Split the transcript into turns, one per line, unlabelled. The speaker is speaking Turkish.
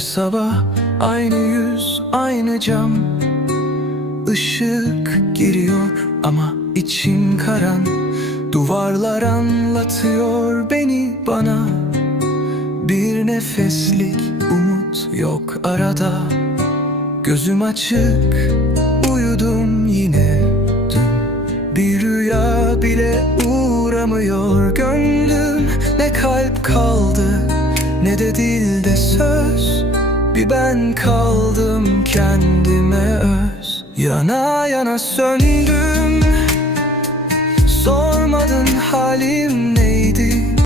sabah aynı yüz aynı cam. Işık giriyor ama içim karan. Duvarlar anlatıyor beni bana. Bir nefeslik umut yok arada. Gözüm açık uyudum yine. Dün Bir rüya bile uğramıyor gönlüm. Ne kalp kaldı ne de dilde söz Bir ben kaldım kendime öz. Yana yana söndüm Sormadın neydi